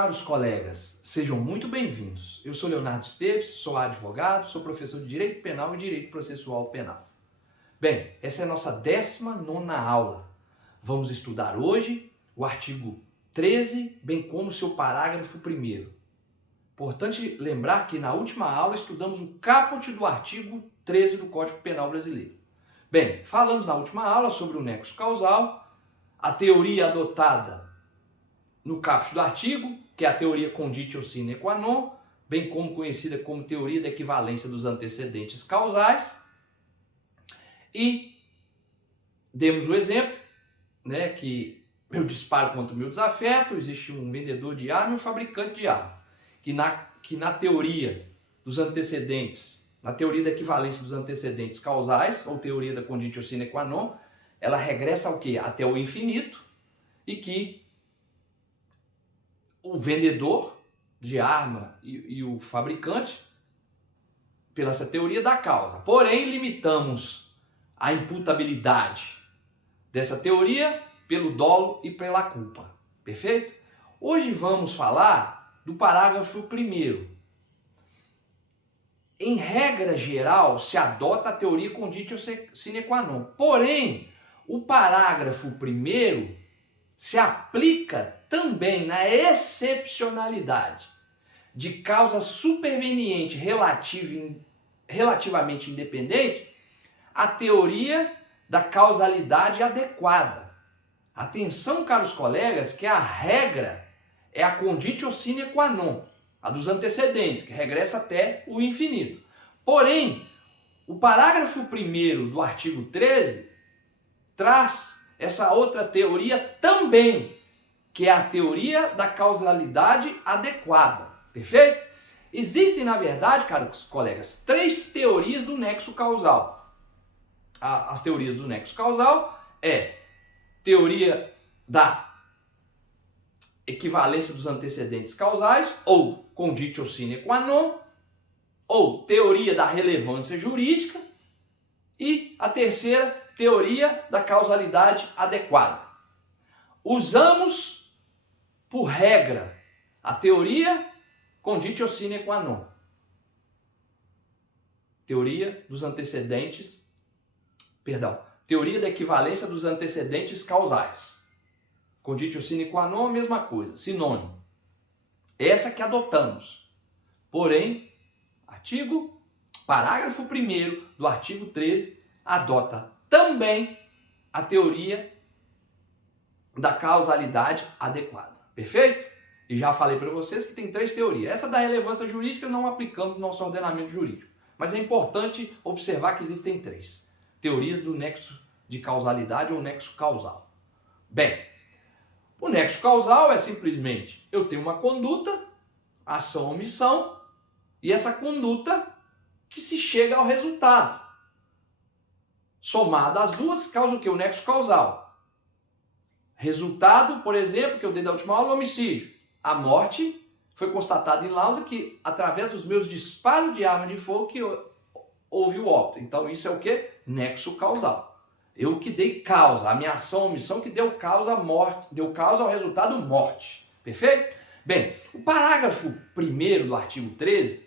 caros colegas, sejam muito bem-vindos. Eu sou Leonardo Esteves, sou advogado, sou professor de Direito Penal e Direito Processual Penal. Bem, essa é a nossa 19ª aula. Vamos estudar hoje o artigo 13, bem como o seu parágrafo 1º. Importante lembrar que na última aula estudamos o caput do artigo 13 do Código Penal Brasileiro. Bem, falamos na última aula sobre o nexo causal, a teoria adotada no caput do artigo, que é a teoria conditio sine qua non, bem como conhecida como teoria da equivalência dos antecedentes causais. E demos o exemplo, que eu disparo contra o meu desafeto, existe um vendedor de arma e um fabricante de arma, que na teoria dos antecedentes, na teoria da equivalência dos antecedentes causais, ou teoria da conditio sine qua non, ela regressa ao quê? Até o infinito, e que o vendedor de arma e o fabricante, pela essa teoria da causa. Porém, limitamos a imputabilidade dessa teoria pelo dolo e pela culpa. Perfeito? Hoje vamos falar do parágrafo 1º. Em regra geral, se adota a teoria conditio sine qua non. Porém, o parágrafo 1º se aplica também na excepcionalidade de causa superveniente relativamente independente à teoria da causalidade adequada. Atenção, caros colegas, que a regra é a conditio sine qua non, a dos antecedentes, que regressa até o infinito. Porém, o parágrafo 1º do artigo 13 traz essa outra teoria também, que é a teoria da causalidade adequada. Perfeito? Existem, na verdade, caros colegas, 3 teorias do nexo causal. As teorias do nexo causal é teoria da equivalência dos antecedentes causais, ou conditio sine qua non, ou teoria da relevância jurídica, e a terceira, teoria da causalidade adequada. Usamos, por regra, a teoria conditio sine qua non. Teoria da equivalência dos antecedentes causais. Conditio sine qua non, mesma coisa, sinônimo. Essa que adotamos. Porém, parágrafo 1º do artigo 13 adota também a teoria da causalidade adequada. Perfeito? E já falei para vocês que tem 3 teorias. Essa da relevância jurídica não aplicamos no nosso ordenamento jurídico. Mas é importante observar que existem 3 teorias do nexo de causalidade ou nexo causal. Bem, o nexo causal é simplesmente eu tenho uma conduta, ação ou omissão, e essa conduta que se chega ao resultado. Somada as duas, causa o quê? O nexo causal. Resultado, por exemplo, que eu dei da última aula, o homicídio. A morte foi constatada em laudo que, através dos meus disparos de arma de fogo, que houve o óbito. Então, isso é o quê? Nexo causal. Eu que dei causa, a minha ação ou omissão que deu causa à morte, deu causa ao resultado morte. Perfeito? Bem, o parágrafo 1º do artigo 13,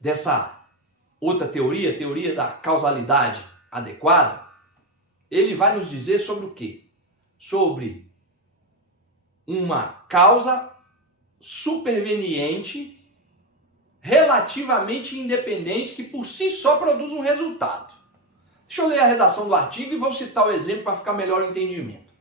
dessa outra teoria, teoria da causalidade adequada, ele vai nos dizer sobre o quê? Sobre uma causa superveniente, relativamente independente, que por si só produz um resultado. Deixa eu ler a redação do artigo e vou citar o exemplo para ficar melhor o entendimento.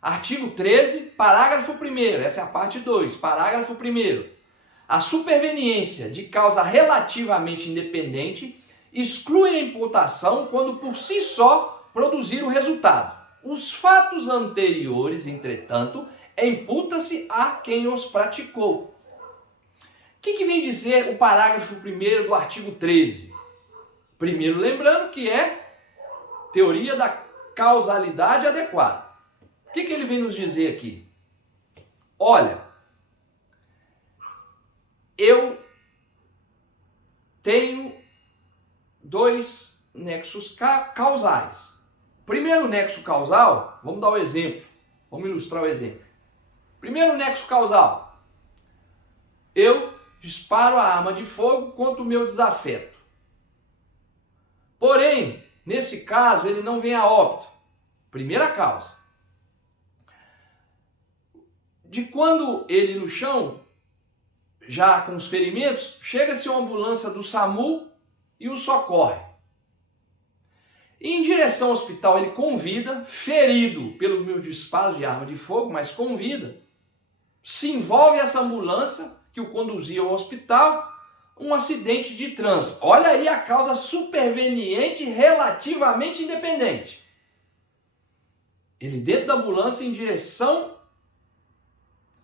Artigo 13, parágrafo 1º, essa é a parte 2, parágrafo 1º. A superveniência de causa relativamente independente exclui a imputação quando por si só produzir o resultado. Os fatos anteriores, entretanto, imputa-se a quem os praticou. O que vem dizer o parágrafo 1º do artigo 13? Primeiro, lembrando que é teoria da causalidade adequada. O que ele vem nos dizer aqui? Olha, eu tenho 2 nexos causais. Primeiro nexo causal, vamos dar o exemplo, vamos ilustrar o exemplo. Primeiro nexo causal. Eu disparo a arma de fogo contra o meu desafeto. Porém, nesse caso, ele não vem a óbito. Primeira causa. De quando ele no chão, já com os ferimentos, chega-se uma ambulância do SAMU e o socorre. Em direção ao hospital, ele convida, ferido pelos meus disparos de arma de fogo, mas convida, se envolve essa ambulância que o conduzia ao hospital, um acidente de trânsito. Olha aí a causa superveniente relativamente independente. Ele dentro da ambulância em direção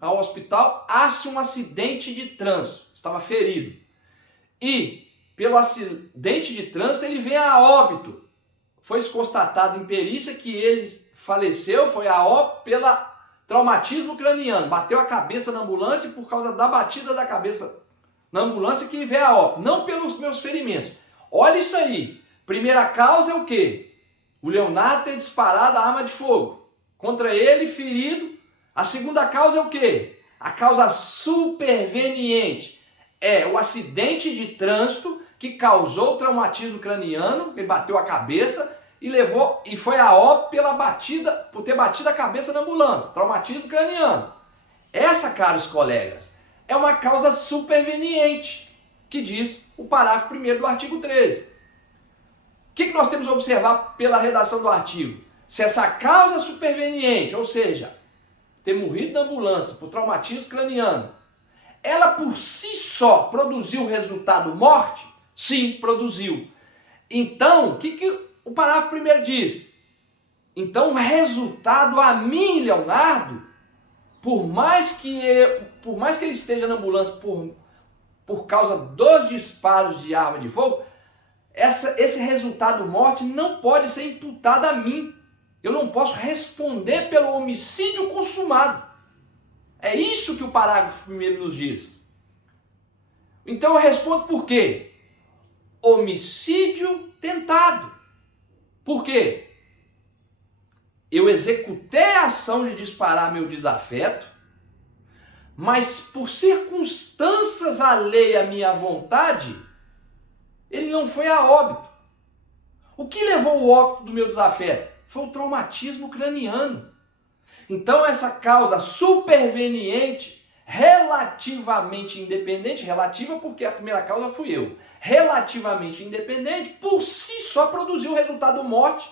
ao hospital, há-se um acidente de trânsito, estava ferido. E pelo acidente de trânsito ele vem a óbito. Foi constatado em perícia que ele faleceu, foi a óbito pelo traumatismo craniano. Bateu a cabeça na ambulância por causa da batida da cabeça na ambulância que veio a óbito. Não pelos meus ferimentos. Olha isso aí. Primeira causa é o quê? O Leonardo ter disparado a arma de fogo contra ele, ferido. A segunda causa é o quê? A causa superveniente. É o acidente de trânsito que causou traumatismo craniano, ele bateu a cabeça e levou e foi a óbito por ter batido a cabeça na ambulância, traumatismo craniano. Essa, caros colegas, é uma causa superveniente, que diz o parágrafo 1º do artigo 13. O que nós temos a observar pela redação do artigo? Se essa causa superveniente, ou seja, ter morrido na ambulância por traumatismo craniano, ela por si só produziu o resultado morte? Sim, produziu. Então, o que o parágrafo 1º diz? Então, o resultado a mim, Leonardo, por mais que ele esteja na ambulância por causa dos disparos de arma de fogo, esse resultado morte não pode ser imputado a mim. Eu não posso responder pelo homicídio consumado. É isso que o parágrafo 1º nos diz. Então eu respondo por quê? Homicídio tentado. Por quê? Eu executei a ação de disparar meu desafeto, mas por circunstâncias alheias à minha vontade, ele não foi a óbito. O que levou ao óbito do meu desafeto? Foi o traumatismo craniano. Então essa causa superveniente, relativamente independente, relativa porque a primeira causa fui eu, relativamente independente, por si só produziu o resultado morte,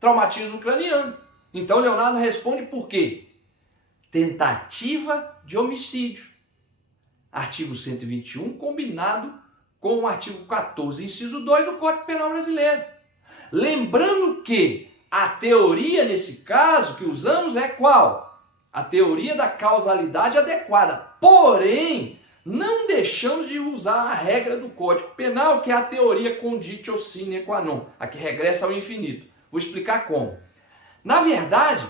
traumatismo craniano. Então Leonardo responde por quê? Tentativa de homicídio. Artigo 121 combinado com o artigo 14, inciso 2 do Código Penal Brasileiro. Lembrando que a teoria nesse caso que usamos é qual? A teoria da causalidade adequada. Porém, não deixamos de usar a regra do Código Penal, que é a teoria conditio sine qua non, a que regressa ao infinito. Vou explicar como. Na verdade,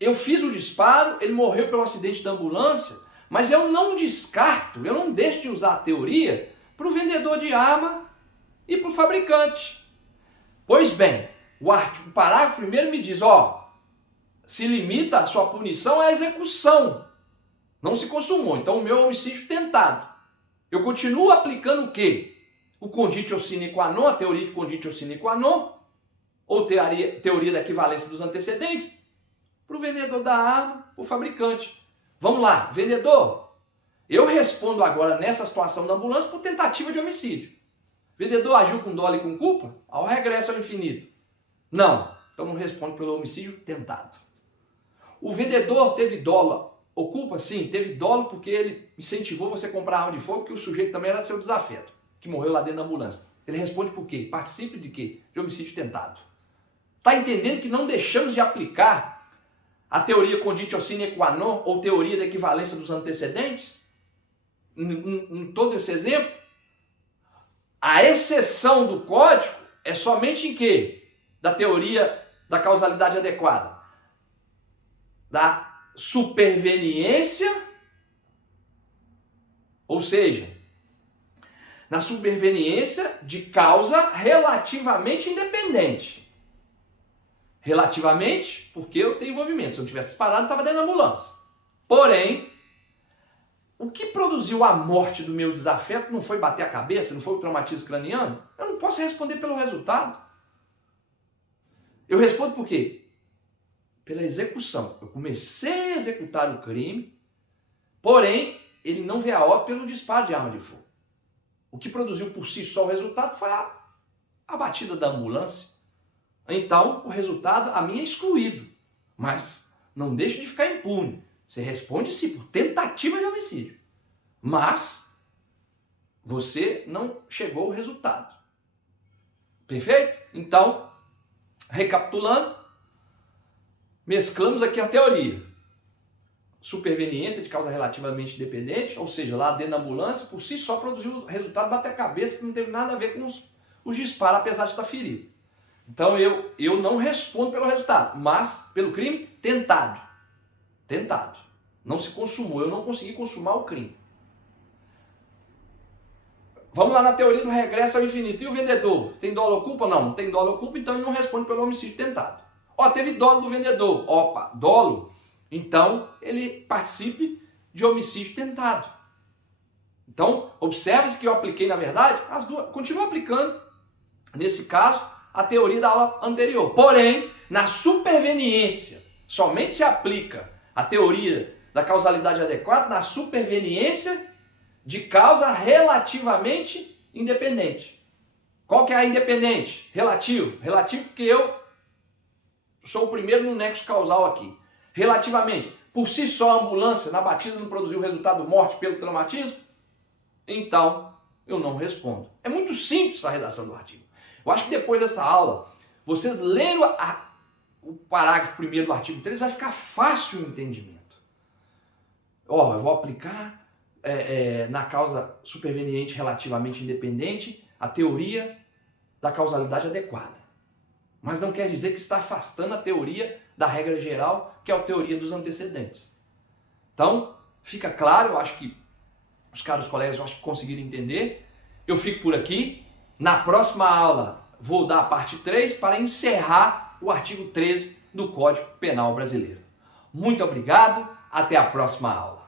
eu fiz o disparo, ele morreu pelo acidente da ambulância, mas eu não descarto, eu não deixo de usar a teoria para o vendedor de arma e para o fabricante. Pois bem, o parágrafo 1º me diz, se limita a sua punição à execução. Não se consumou. Então, o meu é homicídio tentado. Eu continuo aplicando o quê? O conditio sine qua non, a teoria de conditio sine qua non, ou teoria da equivalência dos antecedentes, para o vendedor da arma, para o fabricante. Vamos lá, vendedor, eu respondo agora nessa situação da ambulância por tentativa de homicídio. Vendedor agiu com dolo e com culpa? Ao regresso ao infinito. Não, então não responde pelo homicídio tentado. O vendedor teve dolo ou culpa? Sim, teve dolo porque ele incentivou você a comprar arma de fogo, porque o sujeito também era seu desafeto, que morreu lá dentro da ambulância. Ele responde por quê? Participe de quê? De homicídio tentado. Está entendendo que não deixamos de aplicar a teoria conditio sine qua non ou teoria da equivalência dos antecedentes? Em todo esse exemplo? A exceção do código é somente em quê? Da teoria da causalidade adequada. Da superveniência, ou seja, na superveniência de causa relativamente independente. Relativamente, porque eu tenho envolvimento. Se eu não tivesse disparado, eu estava dentro da ambulância. Porém, o que produziu a morte do meu desafeto não foi bater a cabeça, não foi o traumatismo craniano? Eu não posso responder pelo resultado. Eu respondo por quê? Pela execução. Eu comecei a executar o crime, porém, ele não veio a óbito pelo disparo de arma de fogo. O que produziu por si só o resultado foi a batida da ambulância. Então, o resultado, a mim, é excluído. Mas não deixa de ficar impune. Você responde sim por tentativa de homicídio. Mas você não chegou ao resultado. Perfeito? Então, recapitulando, mesclamos aqui a teoria. Superveniência de causa relativamente independente, ou seja, lá dentro da ambulância, por si só produziu o resultado bater a cabeça, que não teve nada a ver com os disparos, apesar de estar ferido. Então eu não respondo pelo resultado, mas pelo crime tentado. Tentado. Não se consumou, eu não consegui consumar o crime. Vamos lá na teoria do regresso ao infinito. E o vendedor? Tem dolo ou culpa? Não, não tem dolo ou culpa, então ele não responde pelo homicídio tentado. Ó, teve dolo do vendedor. Opa, dolo? Então ele participe de homicídio tentado. Então, observe-se que eu apliquei, na verdade, as duas, continuo aplicando, nesse caso, a teoria da aula anterior. Porém, na superveniência, somente se aplica a teoria da causalidade adequada na superveniência de causa relativamente independente. Qual que é a independente? Relativo. Relativo porque eu sou o primeiro no nexo causal aqui. Relativamente, por si só a ambulância na batida não produziu resultado morte pelo traumatismo? Então, eu não respondo. É muito simples a redação do artigo. Eu acho que depois dessa aula, vocês leram o parágrafo 1º do artigo 3, vai ficar fácil o entendimento. Ó, eu vou aplicar na causa superveniente relativamente independente a teoria da causalidade adequada. Mas não quer dizer que está afastando a teoria da regra geral, que é a teoria dos antecedentes. Então, fica claro, eu acho que os caros colegas eu acho que conseguiram entender. Eu fico por aqui. Na próxima aula, vou dar a parte 3 para encerrar o artigo 13 do Código Penal Brasileiro. Muito obrigado, até a próxima aula.